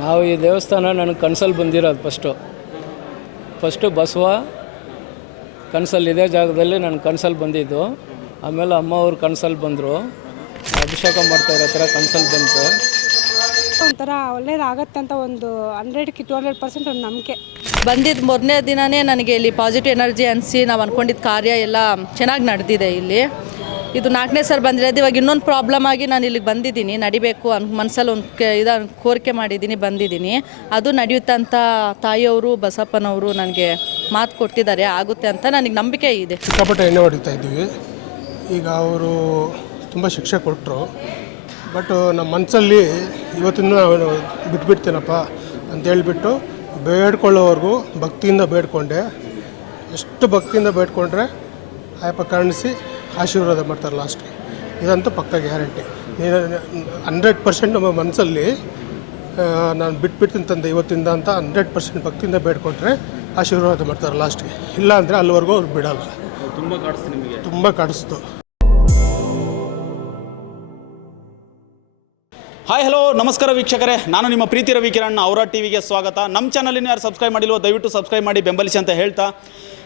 ನಾವು ಈ ದೇವಸ್ಥಾನ ನನಗೆ ಕನಸಲ್ಲಿ ಬಂದಿರೋದು ಫಸ್ಟು ಫಸ್ಟು ಬಸವ ಕನಸಲ್ಲಿ ಇದೇ ಜಾಗದಲ್ಲಿ ನನ್ನ ಕನಸಲ್ಲಿ ಬಂದಿದ್ದು. ಆಮೇಲೆ ಅಮ್ಮ ಅವ್ರು ಕನಸಲ್ಲಿ ಬಂದರು. ಅಭಿಷೇಕ ಮಾಡ್ತಾ ಇರೋ ಥರ ಕನಸಲ್ಲಿ ಬಂತು. ಒಂಥರ ಒಳ್ಳೇದಾಗತ್ತೆ ಅಂತ ಒಂದು ಹಂಡ್ರೆಡ್ಗೆ ಟು ಹಂಡ್ರೆಡ್ ಪರ್ಸೆಂಟ್ ಒಂದು ನಂಬಿಕೆ. ಬಂದಿದ್ದ ಮೊದಲನೇ ದಿನವೇ ನನಗೆ ಇಲ್ಲಿ ಪಾಸಿಟಿವ್ ಎನರ್ಜಿ ಅನಿಸಿ ನಾವು ಅಂದ್ಕೊಂಡಿದ್ದ ಕಾರ್ಯ ಎಲ್ಲ ಚೆನ್ನಾಗಿ ನಡೆದಿದೆ ಇಲ್ಲಿ. ಇದು ನಾಲ್ಕನೇ ಸರ್ ಬಂದಿರೋದು ಇವಾಗ ಇನ್ನೊಂದು ಪ್ರಾಬ್ಲಮ್ ಆಗಿ ನಾನು ಇಲ್ಲಿಗೆ ಬಂದಿದ್ದೀನಿ. ನಡಿಬೇಕು ಅನ್ ಮನಸ್ಸಲ್ಲಿ ಒಂದು ಕೆ, ಇದ ಕೋರಿಕೆ ಮಾಡಿದ್ದೀನಿ, ಬಂದಿದ್ದೀನಿ. ಅದು ನಡೆಯುತ್ತಂತ ತಾಯಿಯವರು, ಬಸಪ್ಪನವರು ನನಗೆ ಮಾತು ಕೊಟ್ಟಿದ್ದಾರೆ. ಆಗುತ್ತೆ ಅಂತ ನನಗೆ ನಂಬಿಕೆ ಇದೆ. ಸಿಕ್ಕಾಪಟ್ಟೆ ಎಣ್ಣೆ ಹೊಡಿತಾ ಇದ್ದೀವಿ. ಈಗ ಅವರು ತುಂಬ ಶಿಕ್ಷೆ ಕೊಟ್ಟರು ಬಟ್ ನಮ್ಮ ಮನಸ್ಸಲ್ಲಿ ಇವತ್ತಿನ ಬಿಟ್ಬಿಡ್ತೀನಪ್ಪ ಅಂತ ಹೇಳ್ಬಿಟ್ಟು ಬೇಡ್ಕೊಳ್ಳೋವರೆಗೂ ಭಕ್ತಿಯಿಂದ ಬೇಡ್ಕೊಂಡೆ. ಎಷ್ಟು ಭಕ್ತಿಯಿಂದ ಬೇಡ್ಕೊಂಡ್ರೆ ಆಯಪ್ಪ ಕಾಣಿಸಿ ಆಶೀರ್ವಾದ ಮಾಡ್ತಾರೆ ಲಾಸ್ಟ್ಗೆ ಇದಂತೂ ಪಕ್ಕ ಗ್ಯಾರಂಟಿ ನೀನು ಹಂಡ್ರೆಡ್ ಪರ್ಸೆಂಟ್ ನಮ್ಮ ಮನಸ್ಸಲ್ಲಿ ನಾನು ಬಿಟ್ಬಿಡ್ತೀನಿ ತಂದೆ ಇವತ್ತಿಂದ ಅಂತ ಹಂಡ್ರೆಡ್ ಪರ್ಸೆಂಟ್ ಭಕ್ತಿಯಿಂದ ಬೇಡ್ಕೊಂಡ್ರೆ ಆಶೀರ್ವಾದ ಮಾಡ್ತಾರೆ ಲಾಸ್ಟ್ಗೆ ಇಲ್ಲ ಅಂದರೆ ಅಲ್ಲಿವರೆಗೂ ಅವ್ರು ಬಿಡಲ್ಲ. ತುಂಬ ಕಾಡಿಸ್ತು ನಿಮಗೆ. ತುಂಬ ಕಾಡಿಸ್ತು. ಹಾಯ್ ಹಲೋ ನಮಸ್ಕಾರ ವೀಕ್ಷಕರೇ. ನಾನು ನಿಮ್ಮ ಪ್ರೀತಿ ರವಿ ಕಿರಣ್ ಅವರ ಟಿವಿಗೆ ಸ್ವಾಗತ. ನಮ್ಮ ಚಾನಲಿನ ಯಾರು ಸಬ್ಸ್ಕ್ರೈಬ್ ಮಾಡಿಲ್ವೋ ದಯವಿಟ್ಟು ಸಬ್ಸ್ಕ್ರೈಬ್ ಮಾಡಿ ಬೆಂಬಲಿಸಿ ಅಂತ ಹೇಳ್ತಾ.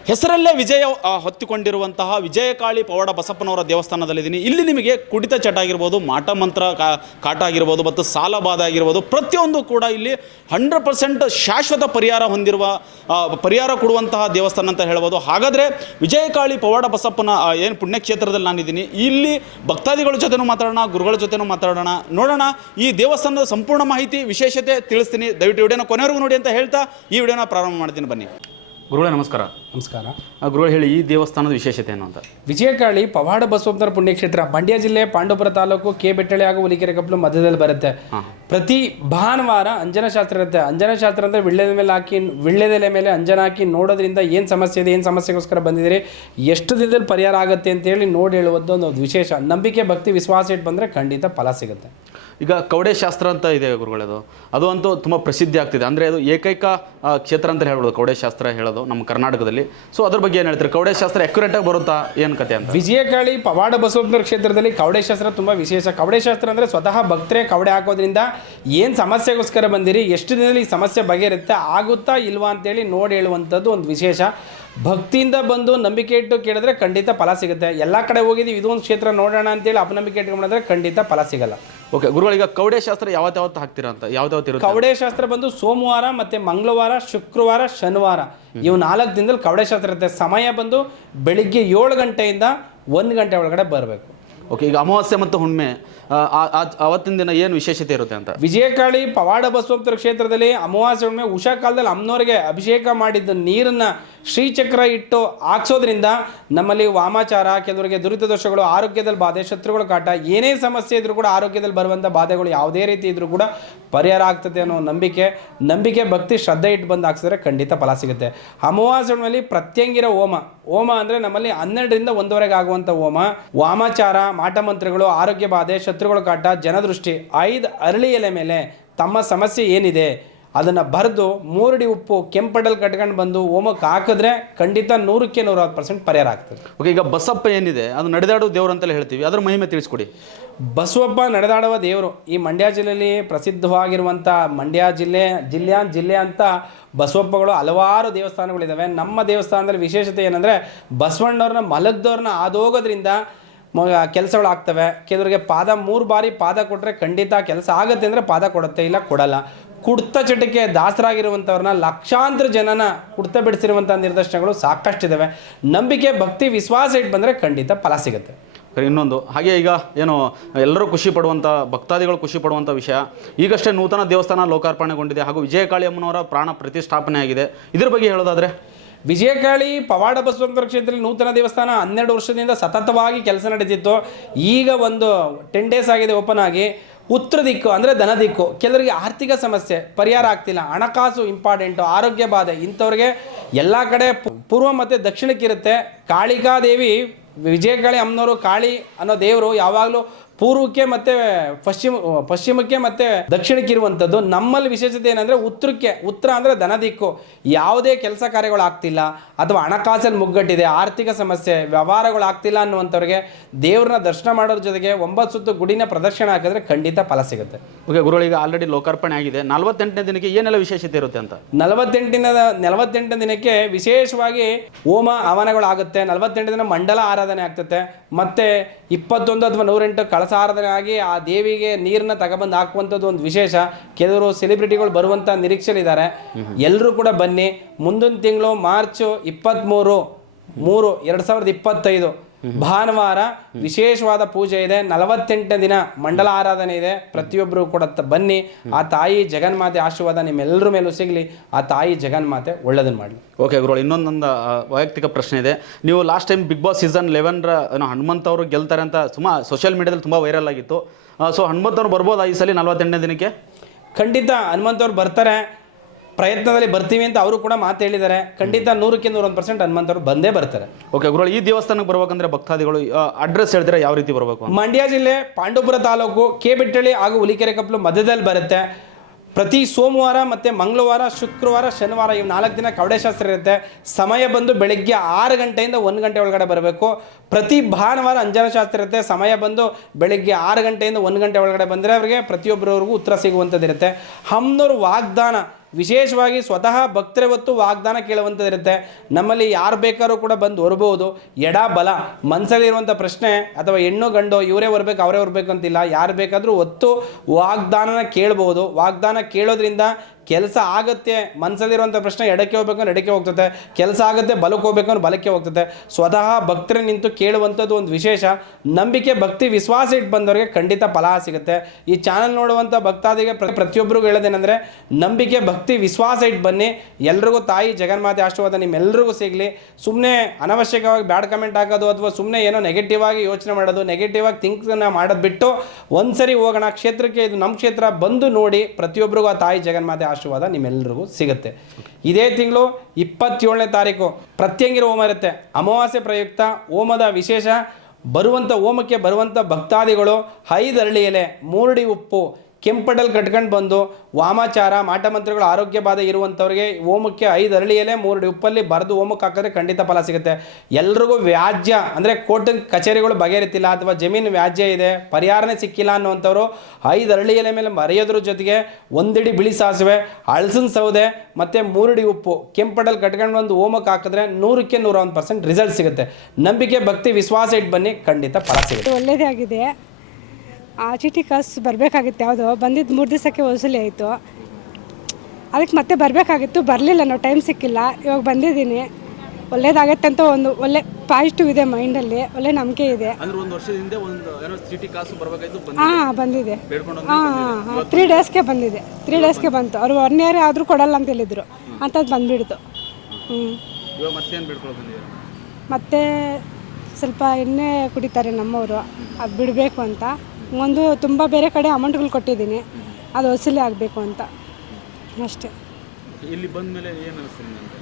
ಹೆಸರಲ್ಲೇ ವಿಜಯ ಹೊತ್ತಿಕೊಂಡಿರುವಂತಹ ವಿಜಯಕಾಳಿ ಪವಾಡ ಬಸಪ್ಪನವರ ದೇವಸ್ಥಾನದಲ್ಲಿದ್ದೀನಿ. ಇಲ್ಲಿ ನಿಮಗೆ ಕುಡಿತ ಚಟ ಆಗಿರ್ಬೋದು, ಮಾಟ ಮಂತ್ರ ಕಾ- ಕಾಟ ಆಗಿರ್ಬೋದು, ಮತ್ತು ಸಾಲ ಬಾಧ ಆಗಿರ್ಬೋದು, ಪ್ರತಿಯೊಂದು ಕೂಡ ಇಲ್ಲಿ ಹಂಡ್ರೆಡ್ ಪರ್ಸೆಂಟ್ ಶಾಶ್ವತ ಪರಿಹಾರ ಹೊಂದಿರುವ ಪರಿಹಾರ ಕೊಡುವಂತಹ ದೇವಸ್ಥಾನ ಅಂತ ಹೇಳ್ಬೋದು. ಹಾಗಾದರೆ ವಿಜಯಕಾಳಿ ಪವಾಡ ಬಸಪ್ಪನ ಏನು ಪುಣ್ಯಕ್ಷೇತ್ರದಲ್ಲಿ ನಾನಿದ್ದೀನಿ. ಇಲ್ಲಿ ಭಕ್ತಾದಿಗಳ ಜೊತೆನೂ ಮಾತಾಡೋಣ, ಗುರುಗಳ ಜೊತೆನೂ ಮಾತಾಡೋಣ. ನೋಡೋಣ, ಈ ದೇವಸ್ಥಾನದ ಸಂಪೂರ್ಣ ಮಾಹಿತಿ, ವಿಶೇಷತೆ ತಿಳಿಸ್ತೀನಿ. ದಯವಿಟ್ಟು ವಿಡಿಯೋನ ಕೊನೆವರೆಗೂ ನೋಡಿ ಅಂತ ಹೇಳ್ತಾ ಈ ವಿಡಿಯೋನ ಪ್ರಾರಂಭ ಮಾಡ್ತೀನಿ. ಬನ್ನಿ. ಗುರುಗಳೇ ನಮಸ್ಕಾರ. ನಮಸ್ಕಾರ. ಗುರುಗಳು ಹೇಳಿ ಈ ದೇವಸ್ಥಾನದ ವಿಶೇಷತೆ ಏನು ಅಂತ. ವಿಜಯಕಾಳಿ ಪವಾಡ ಬಸವಂತರ ಪುಣ್ಯಕ್ಷೇತ್ರ ಮಂಡ್ಯ ಜಿಲ್ಲೆ ಪಾಂಡವಪುರ ತಾಲೂಕು ಕೆ. ಬೆಟ್ಟಳೆ ಹಾಗೂ ಹುಲಿಕೆರೆ ಕಪ್ಪಲು ಮಧ್ಯದಲ್ಲಿ ಬರುತ್ತೆ. ಪ್ರತಿ ಭಾನುವಾರ ಅಂಜನ ಶಾಸ್ತ್ರ ಇರುತ್ತೆ. ಅಂಜನ ಶಾಸ್ತ್ರ ಅಂದ್ರೆ ವಿಳ್ಳೆದ ಮೇಲೆ ಹಾಕಿ ವಿಳ್ಳೆದೆಲೆ ಮೇಲೆ ಅಂಜನ ಹಾಕಿ ನೋಡೋದ್ರಿಂದ ಏನು ಸಮಸ್ಯೆ ಇದೆ ಏನು ಸಮಸ್ಯೆಗೋಸ್ಕರ ಬಂದಿದ್ದೀರಿ ಎಷ್ಟು ದಿನದಲ್ಲಿ ಪರಿಹಾರ ಆಗುತ್ತೆ ಅಂತೇಳಿ ನೋಡಿ ಹೇಳುವಂಥ ಒಂದು ವಿಶೇಷ. ನಂಬಿಕೆ ಭಕ್ತಿ ವಿಶ್ವಾಸ ಇಟ್ಟು ಬಂದರೆ ಖಂಡಿತ ಫಲ ಸಿಗುತ್ತೆ. ಈಗ ಕವಡೆ ಶಾಸ್ತ್ರ ಅಂತ ಇದೆ ಗುರುಗಳದು ಅದು. ಅಂತೂ ತುಂಬ ಪ್ರಸಿದ್ಧಿ ಆಗ್ತಿದೆ. ಅಂದರೆ ಅದು ಏಕೈಕ ಕ್ಷೇತ್ರ ಅಂತ ಹೇಳ್ಬೋದು ಕವಡೆ ಶಾಸ್ತ್ರ ಹೇಳೋದು ನಮ್ಮ ಕರ್ನಾಟಕದಲ್ಲಿ. ಸೊ ಅದ್ರ ಬಗ್ಗೆ ಏನು ಹೇಳ್ತಾರೆ? ಕವಡೆ ಶಾಸ್ತ್ರ ಆಗಿ ಬರುತ್ತಾ? ಏನು ಕತೆ ಅಂತ? ವಿಜಯಕಾಳಿ ಪವಾಡ ಬಸವಪ್ಪನವರ ಕ್ಷೇತ್ರದಲ್ಲಿ ಕವಡೆ ಶಾಸ್ತ್ರ ತುಂಬ ವಿಶೇಷ. ಕವಡೆ ಶಾಸ್ತ್ರ ಅಂದರೆ ಸ್ವತಃ ಭಕ್ತರೇ ಕವಡೆ ಹಾಕೋದ್ರಿಂದ ಏನು ಸಮಸ್ಯೆಗೋಸ್ಕರ ಬಂದಿರಿ, ಎಷ್ಟು ದಿನದಲ್ಲಿ ಈ ಸಮಸ್ಯೆ ಬಗೆಹರುತ್ತೆ ಆಗುತ್ತಾ ಇಲ್ವಾ ಅಂತೇಳಿ ನೋಡಿ ಹೇಳುವಂಥದ್ದು ಒಂದು ವಿಶೇಷ. ಭಕ್ತಿಯಿಂದ ಬಂದು ನಂಬಿಕೆ ಇಟ್ಟು ಕೇಳಿದ್ರೆ ಖಂಡಿತ ಫಲ ಸಿಗುತ್ತೆ. ಎಲ್ಲ ಕಡೆ ಹೋಗಿದ್ದೀವಿ ಇದೊಂದು ಕ್ಷೇತ್ರ ನೋಡೋಣ ಅಂತೇಳಿ ಅಪನಂಬಿಕೆ ಇಟ್ಕೊಂಡ್ರೆ ಖಂಡಿತ ಫಲ ಸಿಗಲ್ಲ. ಓಕೆ ಗುರುಗಳೀಗ ಕವಡೆ ಶಾಸ್ತ್ರ ಯಾವತ್ತಾವತ್ತು ಯಾವತ್ತು ಹಾಕ್ತೀರಾ ಅಂತ? ಯಾವ್ದಾವತ್ತು ಇರುತ್ತೆ? ಕವಡೆ ಶಾಸ್ತ್ರ ಬಂದು ಸೋಮವಾರ ಮತ್ತೆ ಮಂಗಳವಾರ ಶುಕ್ರವಾರ ಶನಿವಾರ. ಇವು ನಾಲ್ಕು ದಿನದಲ್ಲಿ ಕವಡೆ ಶಾಸ್ತ್ರ ಇರುತ್ತೆ. ಸಮಯ ಬಂದು ಬೆಳಿಗ್ಗೆ ಏಳು ಗಂಟೆಯಿಂದ ಒಂದು ಗಂಟೆ ಒಳಗಡೆ ಬರಬೇಕು. ಓಕೆ ಈಗ ಅಮಾವಾಸ್ಯೆ ಮತ್ತು ಹುಣ್ಣಿಮೆ ಅವತ್ತಿನ ದಿನ ಏನು ವಿಶೇಷತೆ ಇರುತ್ತೆ ಅಂತ? ವಿಜಯಕಾಳಿ ಪವಾಡ ಬಸವಂತರ ಕ್ಷೇತ್ರದಲ್ಲಿ ಅಮಾವಾಸ್ಯೆ, ಹುಣ್ಣಿಮೆ, ಉಷಾ ಕಾಲದಲ್ಲಿ ಅಮ್ಮನವರಿಗೆ ಅಭಿಷೇಕ ಮಾಡಿದ್ದ ನೀರನ್ನ ಶ್ರೀಚಕ್ರ ಇಟ್ಟು ಹಾಕ್ಸೋದ್ರಿಂದ ನಮ್ಮಲ್ಲಿ ವಾಮಾಚಾರ, ಕೆಲವರಿಗೆ ದುರಿತ ದೋಷಗಳು, ಆರೋಗ್ಯದಲ್ಲಿ ಬಾಧೆ, ಶತ್ರುಗಳ ಕಾಟ, ಏನೇ ಸಮಸ್ಯೆ ಇದ್ರೂ ಕೂಡ ಆರೋಗ್ಯದಲ್ಲಿ ಬರುವಂಥ ಬಾಧೆಗಳು ಯಾವುದೇ ರೀತಿ ಇದ್ರೂ ಕೂಡ ಪರಿಹಾರ ಆಗ್ತದೆ ಅನ್ನೋ ನಂಬಿಕೆ ನಂಬಿಕೆ, ಭಕ್ತಿ, ಶ್ರದ್ಧೆ ಇಟ್ಟು ಬಂದು ಹಾಕ್ಸಿದ್ರೆ ಖಂಡಿತ ಫಲ ಸಿಗುತ್ತೆ. ಅಮಾವಾಸ್ಯೆ ಹುಣ್ಣಿಮೆಯಲ್ಲಿ ಪ್ರತ್ಯಂಗಿರ ಹೋಮ. ಹೋಮ ಅಂದರೆ ನಮ್ಮಲ್ಲಿ ಹನ್ನೆರಡರಿಂದ ಒಂದುವರೆಗೆ ಆಗುವಂಥ ಹೋಮ. ವಾಮಾಚಾರ ಮಾಟಮಂತ್ರಗಳು ಆರೋಗ್ಯ ಬಾಧೆ, ಶತ್ರುಗಳ ಕಾಟ, ಜನದೃಷ್ಟಿ, ಐದು ಅರಳಿ ಎಲೆ ಮೇಲೆ ತಮ್ಮ ಸಮಸ್ಯೆ ಏನಿದೆ? ಅದನ್ನು ಬರೆದು ಮೂರಡಿ ಉಪ್ಪು ಕೆಂಪಡಲ್ ಕಟ್ಕೊಂಡು ಬಂದು ಹೋಮಕ್ಕೆ ಹಾಕಿದ್ರೆ ಖಂಡಿತ ನೂರಕ್ಕೆ ನೂರವತ್ತು ಪರ್ಸೆಂಟ್ ಪರಿಹಾರ ಆಗ್ತದೆ. ಓಕೆ ಈಗ ಬಸಪ್ಪ ಏನಿದೆ? ಅದು ನಡೆದಾಡುವ ದೇವರು ಅಂತಲೇ ಹೇಳ್ತೀವಿ. ಅದ್ರ ಮಹಿಮೆ ತಿಳಿಸ್ಕೊಡಿ. ಬಸವಪ್ಪ ನಡೆದಾಡುವ ದೇವರು ಈ ಮಂಡ್ಯ ಜಿಲ್ಲೆಯಲ್ಲಿ ಪ್ರಸಿದ್ಧವಾಗಿರುವಂಥ ಮಂಡ್ಯ ಜಿಲ್ಲೆ ಜಿಲ್ಲೆ ಜಿಲ್ಲೆ ಅಂತ ಬಸವಪ್ಪಗಳು ಹಲವಾರು ದೇವಸ್ಥಾನಗಳಿದ್ದಾವೆ ನಮ್ಮ ದೇವಸ್ಥಾನದಲ್ಲಿ ವಿಶೇಷತೆ ಏನಂದರೆ ಬಸವಣ್ಣವ್ರನ್ನ ಮಲಗ್ದವ್ರನ್ನ ಆದೋಗೋದ್ರಿಂದ ಕೆಲಸಗಳು ಆಗ್ತವೆ ಕೆಲವರಿಗೆ ಪಾದ ಮೂರು ಬಾರಿ ಪಾದ ಕೊಟ್ಟರೆ ಖಂಡಿತ ಕೆಲಸ ಆಗುತ್ತೆ ಅಂದರೆ ಪಾದ ಕೊಡುತ್ತೆ ಇಲ್ಲ ಕೊಡಲ್ಲ. ಕುಡ್ತ ಚಟಕ್ಕೆ ದಾಸರಾಗಿರುವಂಥವ್ರನ್ನ ಲಕ್ಷಾಂತರ ಜನನ ಕುಡ್ತ ಬಿಡಿಸಿರುವಂಥ ನಿದರ್ಶನಗಳು ಸಾಕಷ್ಟಿದ್ದಾವೆ ನಂಬಿಕೆ ಭಕ್ತಿ ವಿಶ್ವಾಸ ಇಟ್ಟು ಬಂದರೆ ಖಂಡಿತ ಫಲ ಸಿಗುತ್ತೆ. ಇನ್ನೊಂದು. ಹಾಗೆ ಈಗ ಏನು ಎಲ್ಲರೂ ಖುಷಿ ಪಡುವಂಥ ಭಕ್ತಾದಿಗಳು ಖುಷಿ ಪಡುವಂಥ ವಿಷಯ. ಈಗಷ್ಟೇ ನೂತನ ದೇವಸ್ಥಾನ ಲೋಕಾರ್ಪಣೆಗೊಂಡಿದೆ ಹಾಗೂ ವಿಜಯಕಾಳಿ ಅಮ್ಮನವರ ಪ್ರಾಣ ಪ್ರತಿಷ್ಠಾಪನೆ ಆಗಿದೆ ಇದ್ರ ಬಗ್ಗೆ ಹೇಳೋದಾದ್ರೆ? ವಿಜಯಕಾಳಿ ಪವಾಡ ಬಸವಂತರ ಕ್ಷೇತ್ರದಲ್ಲಿ ನೂತನ ದೇವಸ್ಥಾನ ಹನ್ನೆರಡು ವರ್ಷದಿಂದ ಸತತವಾಗಿ ಕೆಲಸ ನಡೀತಿತ್ತು ಈಗ ಒಂದು ಟೆನ್ ಡೇಸ್ ಆಗಿದೆ ಓಪನ್ ಆಗಿ. ಉತ್ತರ ದಿಕ್ಕು ಅಂದರೆ ಧನ ದಿಕ್ಕು. ಕೆಲವರಿಗೆ ಆರ್ಥಿಕ ಸಮಸ್ಯೆ, ಪರಿಹಾರ ಆಗ್ತಿಲ್ಲ. ಹಣಕಾಸು ಇಂಪಾರ್ಟೆಂಟು ಆರೋಗ್ಯ ಬಾಧೆ. ಇಂಥವ್ರಿಗೆ ಎಲ್ಲ ಕಡೆ ಪೂರ್ವ ಮತ್ತು ದಕ್ಷಿಣಕ್ಕಿರುತ್ತೆ ಕಾಳಿಕಾದೇವಿ ವಿಜಯಕಾಳಿ ಅಮ್ಮನವರು, ಕಾಳಿ ಅನ್ನೋ ದೇವರು ಯಾವಾಗಲೂ ಪೂರ್ವಕ್ಕೆ ಮತ್ತೆ ಪಶ್ಚಿಮ ಪಶ್ಚಿಮಕ್ಕೆ ಮತ್ತೆ ದಕ್ಷಿಣಕ್ಕೆ ಇರುವಂಥದ್ದು ನಮ್ಮಲ್ಲಿ ವಿಶೇಷತೆ ಏನಂದ್ರೆ ಉತ್ತರಕ್ಕೆ ಉತ್ತರ ಅಂದ್ರೆ ದನ ದಿಕ್ಕು ಯಾವುದೇ ಕೆಲಸ ಕಾರ್ಯಗಳು ಆಗ್ತಿಲ್ಲ ಅಥವಾ ಹಣಕಾಸಲ್ಲಿ ಮುಗ್ಗಟ್ಟಿದೆ ಆರ್ಥಿಕ ಸಮಸ್ಯೆ ವ್ಯವಹಾರಗಳು ಆಗ್ತಿಲ್ಲ ಅನ್ನುವಂಥವ್ರಿಗೆ ದೇವ್ರನ್ನ ದರ್ಶನ ಮಾಡೋದ್ರ ಜೊತೆಗೆ ಒಂಬತ್ತು ಸುತ್ತು ಗುಡಿನ ಪ್ರದಕ್ಷಿಣೆ ಹಾಕಿದ್ರೆ ಖಂಡಿತ ಫಲ ಸಿಗುತ್ತೆ. ಓಕೆ ಗುರುಗಳಿಗೆ ಆಲ್ರೆಡಿ ಲೋಕಾರ್ಪಣೆ ಆಗಿದೆ. ನಲವತ್ತೆಂಟನೇ ದಿನಕ್ಕೆ ಏನೆಲ್ಲ ವಿಶೇಷತೆ ಇರುತ್ತೆ ಅಂತ? ನಲವತ್ತೆಂಟಿನ ನಲವತ್ತೆಂಟನೇ ದಿನಕ್ಕೆ ವಿಶೇಷವಾಗಿ ಹೋಮ ಹವನಗಳಾಗುತ್ತೆ. ನಲವತ್ತೆಂಟು ದಿನ ಮಂಡಲ ಆರಾಧನೆ ಆಗ್ತತೆ. ಮತ್ತೆ ಇಪ್ಪತ್ತೊಂದು ಅಥವಾ ನೂರೆಂಟು ಕಳಸ ಆಗಿ ಆ ದೇವಿಗೆ ನೀರನ್ನ ತಗೊಬಂದು ಹಾಕುವಂಥದ್ದು ಒಂದು ವಿಶೇಷ. ಕೆಲವರು ಸೆಲೆಬ್ರಿಟಿಗಳು ಬರುವಂಥ ನಿರೀಕ್ಷೆಲಿದ್ದಾರೆ ಎಲ್ಲರೂ ಕೂಡ ಬನ್ನಿ. ಮುಂದಿನ ತಿಂಗಳು ಮಾರ್ಚ್ ಇಪ್ಪತ್ತ್ಮೂರು ಮೂರು, ಎರಡು ಸಾವಿರದ ಇಪ್ಪತ್ತೈದು. ಭಾನುವಾರ ವಿಶೇಷವಾದ ಪೂಜೆ ಇದೆ. ನಲವತ್ತೆಂಟನೇ ದಿನ ಮಂಡಲ ಆರಾಧನೆ ಇದೆ. ಪ್ರತಿಯೊಬ್ಬರು ಕೂಡ ಬನ್ನಿ. ಆ ತಾಯಿ ಜಗನ್ಮಾತೆ ಆಶೀರ್ವಾದ ನಿಮ್ಮೆಲ್ಲರ ಮೇಲೂ ಸಿಗಲಿ. ಆ ತಾಯಿ ಜಗನ್ಮಾತೆ ಒಳ್ಳೇದನ್ನು ಮಾಡಲಿ. ಓಕೆ ಗುರುಗಳು ಇನ್ನೊಂದೊಂದು ವೈಯಕ್ತಿಕ ಪ್ರಶ್ನೆ ಇದೆ. ನೀವು last time big boss season ಲೆವೆನ್ರ ಏನೋ ಹನುಮಂತ್ ಅವರು ಗೆಲ್ತಾರೆ ಅಂತ ಸುಮಾ ಸೋಷಿಯಲ್ ಮೀಡಿಯಾದಲ್ಲಿ ತುಂಬ ವೈರಲ್ ಆಗಿತ್ತು. ಸೊ ಹನುಮಂತ್ ಅವ್ರು ಬರ್ಬೋದಾ ಈ ಸಲ ನಲವತ್ತೆಂಟನೇ ದಿನಕ್ಕೆ? ಖಂಡಿತ ಹನುಮಂತವ್ರು ಬರ್ತಾರೆ. ಪ್ರಯತ್ನದಲ್ಲಿ ಬರ್ತೀವಿ ಅಂತ ಅವರು ಕೂಡ ಮಾತು ಹೇಳಿದ್ದಾರೆ ಖಂಡಿತ ನೂರಕ್ಕೆ ನೂರೊಂದು ಪರ್ಸೆಂಟ್ ಹನುಮಂತರು ಬಂದೇ ಬರ್ತಾರೆ. ಓಕೆ ಗುರುಗಳು ಈ ದೇವಸ್ಥಾನಕ್ಕೆ ಬರಬೇಕಂದ್ರೆ ಭಕ್ತಾದಿಗಳು ಅಡ್ರೆಸ್ ಹೇಳಿದ್ರೆ ಯಾವ ರೀತಿ ಬರಬೇಕು ಮಂಡ್ಯ ಜಿಲ್ಲೆ ಪಾಂಡವಪುರ ತಾಲೂಕು ಕೆ ಬಿಟ್ಟಳ್ಳಿ ಹಾಗೂ ಹುಲಿಕೆರೆ ಕಪ್ಪಲು ಮಧ್ಯದಲ್ಲಿ ಬರುತ್ತೆ. ಪ್ರತಿ ಸೋಮವಾರ ಮತ್ತು ಮಂಗಳವಾರ ಶುಕ್ರವಾರ ಶನಿವಾರ ಇವು ನಾಲ್ಕು ದಿನ ಕವಡೆಶಾಸ್ತ್ರ ಇರುತ್ತೆ. ಸಮಯ ಬಂದು ಬೆಳಗ್ಗೆ ಆರು ಗಂಟೆಯಿಂದ ಒಂದು ಗಂಟೆ ಒಳಗಡೆ ಬರಬೇಕು. ಪ್ರತಿ ಭಾನುವಾರ ಅಂಜನ ಶಾಸ್ತ್ರ ಇರುತ್ತೆ. ಸಮಯ ಬಂದು ಬೆಳಗ್ಗೆ ಆರು ಗಂಟೆಯಿಂದ ಒಂದು ಗಂಟೆ ಒಳಗಡೆ ಬಂದರೆ ಅವರಿಗೆ ಪ್ರತಿಯೊಬ್ಬರವ್ರಿಗೂ ಉತ್ತರ ಸಿಗುವಂಥದ್ದು ಇರುತ್ತೆ ಹಮ್ನೋರು ವಾಗ್ದಾನ ವಿಶೇಷವಾಗಿ ಸ್ವತಃ ಭಕ್ತರೇ ಹೊತ್ತು ವಾಗ್ದಾನ ಕೇಳುವಂಥದ್ದಿರುತ್ತೆ. ನಮ್ಮಲ್ಲಿ ಯಾರು ಬೇಕಾದ್ರೂ ಕೂಡ ಬಂದು ಹೊರಬಹುದು ಎಡ ಬಲ ಮನಸ್ಸಲ್ಲಿರುವಂಥ ಪ್ರಶ್ನೆ ಅಥವಾ ಹೆಣ್ಣು ಗಂಡು, ಇವರೇ ಬರಬೇಕು ಅವರೇ ಬರಬೇಕು ಅಂತಿಲ್ಲ. ಯಾರು ಬೇಕಾದರೂ ಹೊತ್ತು ವಾಗ್ದಾನನ ಕೇಳ್ಬೋದು. ವಾಗ್ದಾನ ಕೇಳೋದ್ರಿಂದ ಕೆಲಸ ಆಗುತ್ತೆ ಮನಸ್ಸಲ್ಲಿರುವಂಥ ಪ್ರಶ್ನೆ ಎಡಕ್ಕೆ ಹೋಗ್ಬೇಕು ಅಂದ್ರೆ ಎಡಕ್ಕೆ ಹೋಗ್ತದೆ. ಕೆಲಸ ಆಗುತ್ತೆ, ಬಲಕ್ಕೆ ಹೋಗ್ಬೇಕು ಅಂದ್ರೆ ಬಲಕ್ಕೆ ಹೋಗ್ತದೆ. ಸ್ವತಃ ಭಕ್ತರು ನಿಂತು ಕೇಳುವಂಥದ್ದು ಒಂದು ವಿಶೇಷ. ನಂಬಿಕೆ, ಭಕ್ತಿ, ವಿಶ್ವಾಸ ಇಟ್ಟು ಬಂದವರಿಗೆ ಖಂಡಿತ ಫಲ ಸಿಗುತ್ತೆ. ಈ ಚಾನಲ್ ನೋಡುವಂಥ ಭಕ್ತಾದಿಗೆ ಪ್ರತಿ ಪ್ರತಿಯೊಬ್ಬರಿಗೂ ಹೇಳೋದೇನೆಂದರೆ, ನಂಬಿಕೆ, ಭಕ್ತಿ, ವಿಶ್ವಾಸ ಇಟ್ಟು ಬನ್ನಿ. ಎಲ್ರಿಗೂ ತಾಯಿ ಜಗನ್ಮಾತೆ ಆಶೀರ್ವಾದ ನಿಮ್ಮೆಲ್ಲರಿಗೂ ಸಿಗಲಿ. ಸುಮ್ಮನೆ ಅನವಶ್ಯಕವಾಗಿ ಬ್ಯಾಡ್ ಕಮೆಂಟ್ ಹಾಕೋದು ಅಥವಾ ಸುಮ್ಮನೆ ಏನೋ ನೆಗೆಟಿವ್ ಆಗಿ ಯೋಚನೆ ಮಾಡೋದು ನೆಗೆಟಿವ್ ಆಗಿ ಥಿಂಕ್ನ ಮಾಡೋದು ಬಿಟ್ಟು ಒಂದ್ಸರಿ ಹೋಗೋಣ. ಕ್ಷೇತ್ರಕ್ಕೆ ಇದು ನಮ್ಮ ಕ್ಷೇತ್ರ ಬಂದು ನೋಡಿ ಪ್ರತಿಯೊಬ್ಬರಿಗೂ ಆ ತಾಯಿ ಜಗನ್ಮಾತೆ ಆಶೀರ್ವಾದ ನಿಮ್ಮೆಲ್ಲರಿಗೂ ಸಿಗುತ್ತೆ. ಇದೇ ತಿಂಗಳು ಇಪ್ಪತ್ತೇಳನೇ ತಾರೀಕು ಪ್ರತ್ಯಂಗಿರ ಹೋಮ ಇರುತ್ತೆ. ಅಮಾವಾಸ್ಯೆ ಪ್ರಯುಕ್ತ ಹೋಮದ ವಿಶೇಷ ಬರುವಂಥ ಹೋಮಕ್ಕೆ ಬರುವಂಥ ಭಕ್ತಾದಿಗಳು ಐದರಳಿ ಎಲೆ, ಮೂರುಡಿ ಉಪ್ಪು ಕೆಂಪಡಲ್ ಕಟ್ಕೊಂಡು ಬಂದು ವಾಮಾಚಾರ, ಮಾಟಮಂತ್ರಗಳು, ಆರೋಗ್ಯ ಬಾಧೆ ಇರುವಂಥವ್ರಿಗೆ ಹೋಮಕ್ಕೆ ಐದು ಅರಳಿಯಲ್ಲೇ ಮೂರು ಉಪ್ಪಲ್ಲಿ ಬರೆದು ಹೋಮಕ್ಕೆ ಹಾಕಿದ್ರೆ ಖಂಡಿತ ಫಲ ಸಿಗುತ್ತೆ. ಎಲ್ರಿಗೂ ವ್ಯಾಜ್ಯ, ಅಂದರೆ ಕೋರ್ಟ್ ಕಚೇರಿಗಳು ಬಗೆಹರಿತಿಲ್ಲ ಅಥವಾ ಜಮೀನು ವ್ಯಾಜ್ಯ ಇದೆ, ಪರಿಹಾರನೇ ಸಿಕ್ಕಿಲ್ಲ ಅನ್ನುವಂಥವ್ರು ಐದು ಅರಳಿಯಲೆ ಮೇಲೆ ಮರೆಯೋದ್ರ ಜೊತೆಗೆ ಒಂದಿಡಿ ಬಿಳಿ ಸಾಸಿವೆ, ಹಳಸಿನ ಸೌದೆ ಮತ್ತು ಮೂರುಡಿ ಉಪ್ಪು, ಕೆಂಪಡಲ್ ಕಟ್ಕೊಂಡು ಬಂದು ಹೋಮಕ್ಕೆ ಹಾಕಿದ್ರೆ ನೂರಕ್ಕೆ ನೂರ ಒಂದು ಪರ್ಸೆಂಟ್ ರಿಸಲ್ಟ್ ಸಿಗುತ್ತೆ. ನಂಬಿಕೆ, ಭಕ್ತಿ, ವಿಶ್ವಾಸ ಇಟ್ಟು ಬನ್ನಿ, ಖಂಡಿತ ಫಲ ಸಿಗುತ್ತೆ. ಒಳ್ಳೆಯದೇ ಆಗಿದೆ. ಆ ಚೀಟಿ ಕಾಸು ಬರಬೇಕಾಗಿತ್ತು ಯಾವುದೋ ಬಂದಿದ್ದು ಮೂರು ದಿವಸಕ್ಕೆ ವಸೂಲಿ ಆಯಿತು. ಅದಕ್ಕೆ ಮತ್ತೆ ಬರಬೇಕಾಗಿತ್ತು ಬರಲಿಲ್ಲ ನಾವು ಟೈಮ್ ಸಿಕ್ಕಿಲ್ಲ. ಇವಾಗ ಬಂದಿದ್ದೀನಿ. ಒಳ್ಳೇದಾಗತ್ತೆ ಅಂತ ಒಂದು ಒಳ್ಳೆ ಪಾಸಿಟಿವ್ ಇದೆ ಮೈಂಡಲ್ಲಿ ಒಳ್ಳೆ ನಂಬಿಕೆ ಇದೆ. ಹಾಂ ಬಂದಿದೆ. ಹಾಂ ಹಾಂ ತ್ರೀ ಡೇಸ್ಗೆ ಬಂದಿದೆ. ತ್ರೀ ಡೇಸ್ಗೆ ಬಂತು. ಅವ್ರು ಒನ್ ಇಯರ್ ಆದರೂ ಕೊಡಲ್ಲ ಅಂತ ಹೇಳಿದ್ರು. ಅಂಥದ್ದು ಬಂದ್ಬಿಡ್ತು. ಹ್ಞೂ ಮತ್ತೆ ಸ್ವಲ್ಪ ಎಣ್ಣೆ ಕುಡಿತಾರೆ ನಮ್ಮವರು. ಅದು ಬಿಡಬೇಕು ಅಂತ. ಒಂದು ತುಂಬ ಬೇರೆ ಕಡೆ ಅಮೌಂಟ್ಗಳು ಕೊಟ್ಟಿದ್ದೀನಿ. ಅದು ವಸೂಲಿ ಆಗಬೇಕು ಅಂತ. ಅಷ್ಟೇ. ಇಲ್ಲಿ ಬಂದ ಮೇಲೆ ಏನು ಅನಿಸ್ತೀನಿ ನಿಮಗೆ?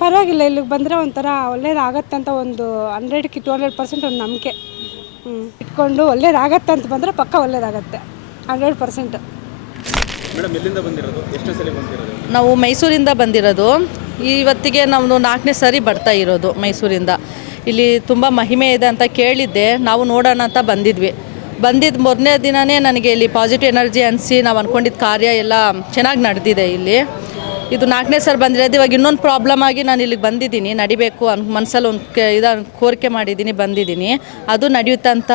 ಪರವಾಗಿಲ್ಲ ಇಲ್ಲಿಗೆ ಬಂದರೆ ಒಂಥರ ಒಳ್ಳೇದಾಗತ್ತೆ ಅಂತ ಒಂದು ಹಂಡ್ರೆಡ್ಗೆ ಟು ಹಂಡ್ರೆಡ್ ಪರ್ಸೆಂಟ್ ಒಂದು ನಂಬಿಕೆ. ಹ್ಞೂ ಇಟ್ಕೊಂಡು ಒಳ್ಳೇದಾಗತ್ತೆ ಅಂತ ಬಂದರೆ ಪಕ್ಕ ಒಳ್ಳೇದಾಗತ್ತೆ. Hundred percent. ಮೇಡಮ್ ಎಲ್ಲಿಂದ ಬಂದಿರೋದು? ಎಷ್ಟು ಸಲ ಬಂದಿರೋದು? ನಾವು ಮೈಸೂರಿಂದ ಬಂದಿರೋದು. ಇವತ್ತಿಗೆ ನಾವು ನಾಲ್ಕನೇ ಸಾರಿ ಬರ್ತಾ ಇರೋದು ಮೈಸೂರಿಂದ. ಇಲ್ಲಿ ತುಂಬ ಮಹಿಮೆ ಇದೆ ಅಂತ ಕೇಳಿದ್ದೆ. ನಾವು ನೋಡೋಣ ಅಂತ ಬಂದಿದ್ವಿ. ಬಂದಿದ್ದು ಮೊದಲನೇ ದಿನವೇ ನನಗೆ ಇಲ್ಲಿ ಪಾಸಿಟಿವ್ ಎನರ್ಜಿ ಅನಿಸಿ ನಾವು ಅಂದ್ಕೊಂಡಿದ್ದ ಕಾರ್ಯ ಎಲ್ಲ ಚೆನ್ನಾಗಿ ನಡೆದಿದೆ ಇಲ್ಲಿ. ಇದು ನಾಲ್ಕನೇ ಸರ್ ಬಂದಿರೋದು ಇವಾಗ ಇನ್ನೊಂದು ಪ್ರಾಬ್ಲಮ್ ಆಗಿ ನಾನು ಇಲ್ಲಿಗೆ ಬಂದಿದ್ದೀನಿ. ನಡಿಬೇಕು ಅನ್ ಮನಸ್ಸಲ್ಲಿ ಒಂದು ಕೆ ಇದು ಕೋರಿಕೆ ಮಾಡಿದ್ದೀನಿ ಬಂದಿದ್ದೀನಿ. ಅದು ನಡೆಯುತ್ತಂತ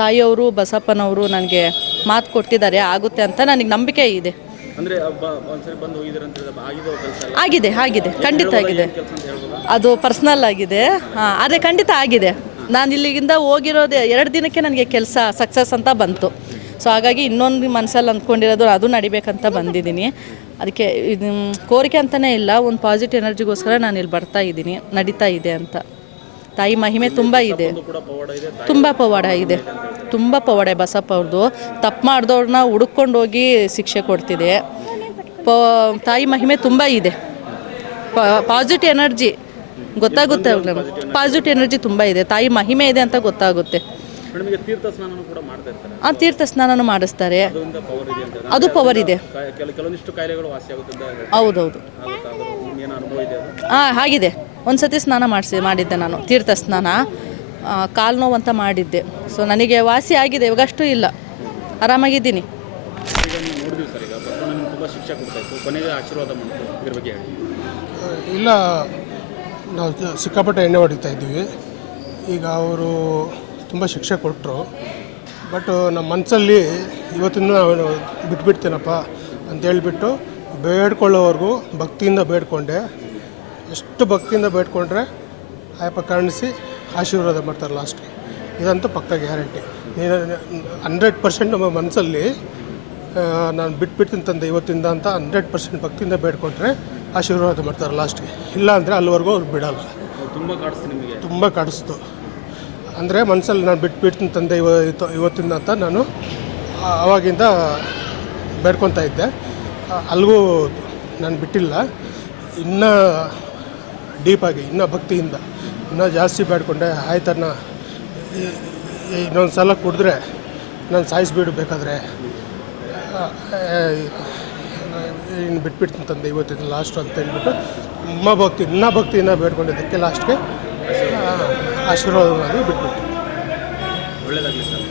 ತಾಯಿಯವರು ಬಸಪ್ಪನವರು ನನಗೆ ಮಾತು ಕೊಟ್ಟಿದ್ದಾರೆ. ಆಗುತ್ತೆ ಅಂತ ನನಗೆ ನಂಬಿಕೆ ಇದೆ. ಅಂತ ಆಗಿದೆ ಆಗಿದೆ. ಖಂಡಿತ ಆಗಿದೆ. ಅದು ಪರ್ಸ್ನಲ್ ಆಗಿದೆ. ಹಾಂ ಆದರೆ ಖಂಡಿತ ಆಗಿದೆ. ನಾನು ಇಲ್ಲಿಗಿಂದ ಹೋಗಿರೋದು ಎರಡು ದಿನಕ್ಕೆ ನನಗೆ ಕೆಲಸ ಸಕ್ಸಸ್ ಅಂತ ಬಂತು. ಸೊ ಹಾಗಾಗಿ ಇನ್ನೊಂದು ಮನಸ್ಸಲ್ಲಿ ಅಂದ್ಕೊಂಡಿರೋದು ಅದು ನಡಿಬೇಕಂತ ಬಂದಿದ್ದೀನಿ. ಅದಕ್ಕೆ ಇದು ಕೋರಿಕೆ ಅಂತಲೇ ಇಲ್ಲ, ಒಂದು ಪಾಸಿಟಿವ್ ಎನರ್ಜಿಗೋಸ್ಕರ ನಾನು ಇಲ್ಲಿ ಬರ್ತಾ ಇದ್ದೀನಿ, ನಡೀತಾ ಇದೆ ಅಂತ. ತಾಯಿ ಮಹಿಮೆ ತುಂಬ ಇದೆ. ತುಂಬ ಪವಾಡ ಇದೆ. ತುಂಬ ಪವಾಡ ಬಸಪ್ಪ ಅವ್ರದ್ದು ತಪ್ಪು ಮಾಡಿದವ್ರನ್ನ ಹುಡುಕೊಂಡು ಹೋಗಿ ಶಿಕ್ಷೆ ಕೊಡ್ತಿದೆ. ಪ, ತಾಯಿ ಮಹಿಮೆ ತುಂಬ ಇದೆ. ಪಾಸಿಟಿವ್ ಎನರ್ಜಿ ಗೊತ್ತಾಗುತ್ತೆ ಪಾಸಿಟಿವ್ ಎನರ್ಜಿ ತುಂಬ ಇದೆ. ತಾಯಿ ಮಹಿಮೆ ಇದೆ ಅಂತ ಗೊತ್ತಾಗುತ್ತೆ. ಮೇಡಮ್ ಈಗ ತೀರ್ಥ ಸ್ನಾನನೂ ಕೂಡ ಮಾಡ್ತಾ ಇರ್ತಾರೆ. ಆ ತೀರ್ಥ ಸ್ನಾನನೂ ಮಾಡಿಸ್ತಾರೆ. ಅದರಿಂದ ಪವರ್ ಇದೆ ಅಂತ ಅದು ಪವರ್ ಇದೆ. ಹೌದೌದು. ಆಗುತ್ತಾ ಅದು ಏನು ಅನುಭವ ಇದೆ ಅದು? ಹಾಂ ಆಗಿದೆ ಒಂದು ಸತಿ ಸ್ನಾನ ಮಾಡಿಸಿ ಮಾಡಿದ್ದೆ ನಾನು ತೀರ್ಥ ಸ್ನಾನ. ಕಾಲು ನೋವು ಅಂತ ಮಾಡಿದ್ದೆ. ಸೊ ನನಗೆ ವಾಸಿ ಆಗಿದೆ ಇವಾಗಷ್ಟು ಇಲ್ಲ. ಆರಾಮಾಗಿದ್ದೀನಿ. ಇಲ್ಲ ನಾವು ಸಿಕ್ಕಾಪಟ್ಟೆ ಎಣ್ಣೆ ಹೊಡಿತಾ ಇದ್ದೀವಿ. ಈಗ ಅವರು ತುಂಬ ಶಿಕ್ಷೆ ಕೊಟ್ಟರು ಬಟ್ ನಮ್ಮ ಮನಸ್ಸಲ್ಲಿ ಇವತ್ತಿನ ನಾವೇನು ಬಿಟ್ಬಿಡ್ತೀನಪ್ಪ ಅಂತ ಹೇಳ್ಬಿಟ್ಟು ಬೇಡ್ಕೊಳ್ಳೋವರೆಗೂ ಭಕ್ತಿಯಿಂದ ಬೇಡ್ಕೊಂಡೆ. ಎಷ್ಟು ಭಕ್ತಿಯಿಂದ ಬೇಡ್ಕೊಂಡ್ರೆ ಆಯಪ್ಪ ಕಾಣಿಸಿ ಆಶೀರ್ವಾದ ಮಾಡ್ತಾರೆ ಲಾಸ್ಟ್ಗೆ ಇದಂತೂ ಪಕ್ಕ ಗ್ಯಾರಂಟಿ. ನೀನು ಹಂಡ್ರೆಡ್ ಪರ್ಸೆಂಟ್ ನಮ್ಮ ಮನಸ್ಸಲ್ಲಿ ನಾನು ಬಿಟ್ಬಿಡ್ತೀನಿ ತಂದೆ ಇವತ್ತಿಂದ ಅಂತ ಹಂಡ್ರೆಡ್ ಪರ್ಸೆಂಟ್ ಭಕ್ತಿಯಿಂದ ಬೇಡ್ಕೊಂಡ್ರೆ ಆಶೀರ್ವಾದ ಮಾಡ್ತಾರೆ ಲಾಸ್ಟ್ಗೆ. ಇಲ್ಲ ಅಂದರೆ ಅಲ್ಲಿವರೆಗೂ ಅವ್ರು ಬಿಡಲ್ಲ. ತುಂಬ ಕಾಡಿಸ್ತು ನಿಮಗೆ? ತುಂಬ ಕಾಡಿಸ್ತು. ಅಂದರೆ ಮನಸ್ಸಲ್ಲಿ ನಾನು ಬಿಟ್ಟು ಬಿಟ್ಬಿಡ್ತೀನಿ ತಂದೆ ಇವ ಇವತ್ತು- ಇವತ್ತಿಂದ ಅಂತ ನಾನು ಆವಾಗಿಂದ ಬೇಡ್ಕೊತಾ ಇದ್ದೆ. ಅಲ್ಲಿಗೂ ನಾನು ಬಿಟ್ಟಿಲ್ಲ. ಇನ್ನೂ ಡೀಪಾಗಿ ಇನ್ನೂ ಭಕ್ತಿಯಿಂದ ಇನ್ನೂ ಜಾಸ್ತಿ ಬೇಡ್ಕೊಂಡೆ ಆಯ್ತನ್ನ ಇನ್ನೊಂದು ಸಲ ಕುಡಿದ್ರೆ ನಾನು ಸಾಯಿಸ್ಬಿಡು ಬೇಕಾದ್ರೆ ಇನ್ನು ಬಿಟ್ಬಿಡ್ತೀನಿ ತಂದೆ ಇವತ್ತಿನ ಲಾಸ್ಟ್ ಅಂತ ಹೇಳ್ಬಿಟ್ಟು ಅಮ್ಮ ಭಕ್ತಿ ಇನ್ನೂ ಭಕ್ತಿಯಿಂದ ಬೇಡ್ಕೊಂಡಿದ್ದಕ್ಕೆ ಲಾಸ್ಟ್ಗೆ ಆಶೀರ್ವಾದ ಮಾಡಿ ಬಿಟ್ಬಿಟ್ಟು ಒಳ್ಳೇದಾಗಲಿ ಸರ್.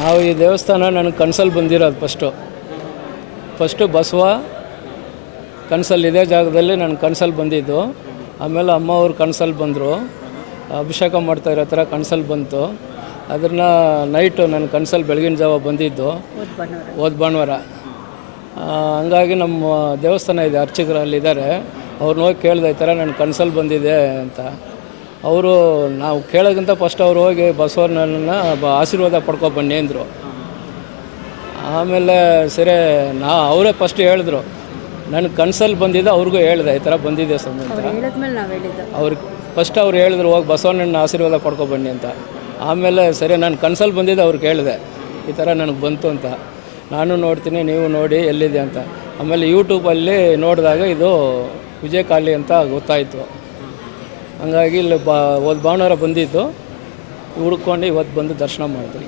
ನಾವು ಈ ದೇವಸ್ಥಾನ ನನಗೆ ಕನಸಲ್ಲಿ ಬಂದಿರೋದು ಫಸ್ಟು ಫಸ್ಟು ಬಸವ ಕನಸಲ್ಲಿ ಇದೇ ಜಾಗದಲ್ಲಿ ನನ್ನ ಕನಸಲ್ಲಿ ಬಂದಿದ್ದು. ಆಮೇಲೆ ಅಮ್ಮ ಅವ್ರು ಕನಸಲ್ಲಿ ಬಂದರು. ಅಭಿಷೇಕ ಮಾಡ್ತಾ ಇರೋ ಥರ ಕನಸಲ್ಲಿ ಬಂತು. ಅದನ್ನ ನೈಟು ನನ್ನ ಕನಸಲ್ಲಿ ಬೆಳಗಿನ ಜಾವ ಬಂದಿದ್ದು. ಹೋದ ಭಾನುವಾರ. ಹಂಗಾಗಿ ನಮ್ಮ ದೇವಸ್ಥಾನ ಇದೆ ಅರ್ಚಕರು ಅಲ್ಲಿದ್ದಾರೆ. ಅವ್ರನ್ನ ಹೋಗಿ ಕೇಳಿದೆ ಈ ಥರ ನನ್ನ ಕನಸಲ್ಲಿ ಬಂದಿದೆ ಅಂತ. ಅವರು ನಾವು ಕೇಳೋಕ್ಕಿಂತ ಫಸ್ಟ್ ಅವ್ರು ಹೋಗಿ ಬಸವಣ್ಣನ ಬ ಆಶೀರ್ವಾದ ಪಡ್ಕೊ ಬನ್ನಿ ಅಂದರು. ಆಮೇಲೆ ಸರಿ ನಾ ಅವರೇ ಫಸ್ಟ್ ಹೇಳಿದ್ರು. ನನ್ನ ಕನಸಲ್ಲಿ ಬಂದಿದ್ದೆ ಅವ್ರಿಗೂ ಹೇಳಿದೆ ಈ ಥರ ಬಂದಿದೆ ಸ್ವಾಮಿ ಅವ್ರಿಗೆ ಫಸ್ಟ್ ಅವ್ರು ಹೇಳಿದ್ರು ಹೋಗಿ ಬಸವಣ್ಣನ ಆಶೀರ್ವಾದ ಪಡ್ಕೊ ಬನ್ನಿ ಅಂತ. ಆಮೇಲೆ ಸರಿ ನಾನು ಕನಸಲ್ಲಿ ಬಂದಿದ್ದು ಅವ್ರು ಕೇಳಿದೆ ಈ ಥರ ನನಗೆ ಬಂತು ಅಂತ. ನಾನು ನೋಡ್ತೀನಿ ನೀವು ನೋಡಿ ಎಲ್ಲಿದೆ ಅಂತ. ಆಮೇಲೆ ಯೂಟ್ಯೂಬಲ್ಲಿ ನೋಡಿದಾಗ ಇದು ವಿಜಯಕಾಲಿ ಅಂತ ಗೊತ್ತಾಯಿತು. ಹಂಗಾಗಿ ಇಲ್ಲಿ ಬಾ ಹೋದ ಭಾನುವಾರ ಬಂದಿದ್ದು. ಹುಡ್ಕೊಂಡು ಇವತ್ತು ಬಂದು ದರ್ಶನ ಮಾಡಿದ್ವಿ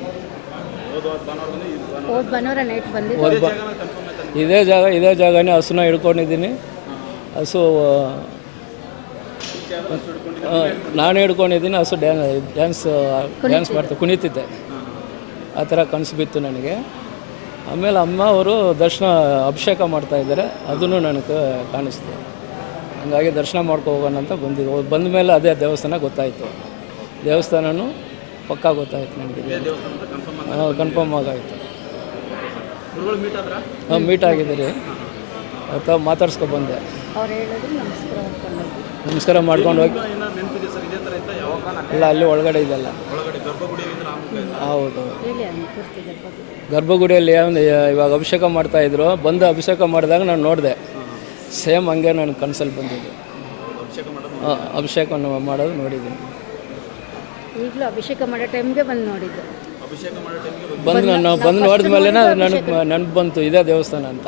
ಇದೇ ಜಾಗ ಇದೇ ಜಾಗನೇ ಹಸುನ ಹಿಡ್ಕೊಂಡಿದ್ದೀನಿ. ಹಸು ನಾನು ಹಿಡ್ಕೊಂಡಿದ್ದೀನಿ ಹಸು ಡ್ಯಾನ್ ಡ್ಯಾನ್ಸ್ ಡ್ಯಾನ್ಸ್ ಮಾಡ್ತಾ ಕುಣಿತಿದ್ದೆ. ಆ ಥರ ಕನಸು ಬಿತ್ತು ನನಗೆ. ಆಮೇಲೆ ಅಮ್ಮ ಅವರು ದರ್ಶನ ಅಭಿಷೇಕ ಮಾಡ್ತಾ ಇದ್ದಾರೆ ಅದನ್ನು ನನಗೆ ಕಾಣಿಸ್ತು. ಹಂಗಾಗಿ ದರ್ಶನ ಮಾಡ್ಕೊ ಹೋಗೋಣ ಅಂತ ಬಂದಿದ್ದು. ಬಂದ ಮೇಲೆ ಅದೇ ದೇವಸ್ಥಾನ ಗೊತ್ತಾಯಿತು. ದೇವಸ್ಥಾನವೂ ಪಕ್ಕ ಗೊತ್ತಾಯ್ತು ನನಗೆ. ಕನ್ಫರ್ಮ್ ಆಗಾಯಿತು. ಹಾಂ ಮೀಟ್ ಆಗಿದ್ದೀರಿ. ಅವ್ರ ಮಾತಾಡ್ಸ್ಕೊ ಬಂದೆ. ಅವ್ರು ಹೇಳಿದ್ರು ನಮಸ್ಕಾರ ಮಾಡ್ಕೊಂಡು ಹೋಗಿ. ಇಲ್ಲ ಅಲ್ಲಿ ಒಳಗಡೆ ಇದೆಲ್ಲ. ಹೌದು. ಗರ್ಭಗುಡಿಯಲ್ಲಿ ಇವಾಗ ಅಭಿಷೇಕ ಮಾಡ್ತಾ ಇದ್ರು. ಬಂದು ಅಭಿಷೇಕ ಮಾಡಿದಾಗ ನಾನು ನೋಡಿದೆ. ಸೇಮ್ ಹಂಗೆ ನಾನು ಕನಸಲ್ಲಿ ಬಂದಿದ್ದು. ಹಾಂ ಅಭಿಷೇಕ ಮಾಡೋದು ನೋಡಿದ್ದೀನಿ. ಈಗಲೂ ಅಭಿಷೇಕ ಮಾಡೋ ಟೈಮ್ಗೆ ಬಂದು ನೋಡಿದ್ದು. ಬಂದು ನಾನು ಬಂದು ನೋಡಿದ ಮೇಲೆ ನನಗೆ ನನಗೆ ಬಂತು. ಇದೇ ದೇವಸ್ಥಾನ ಅಂತ.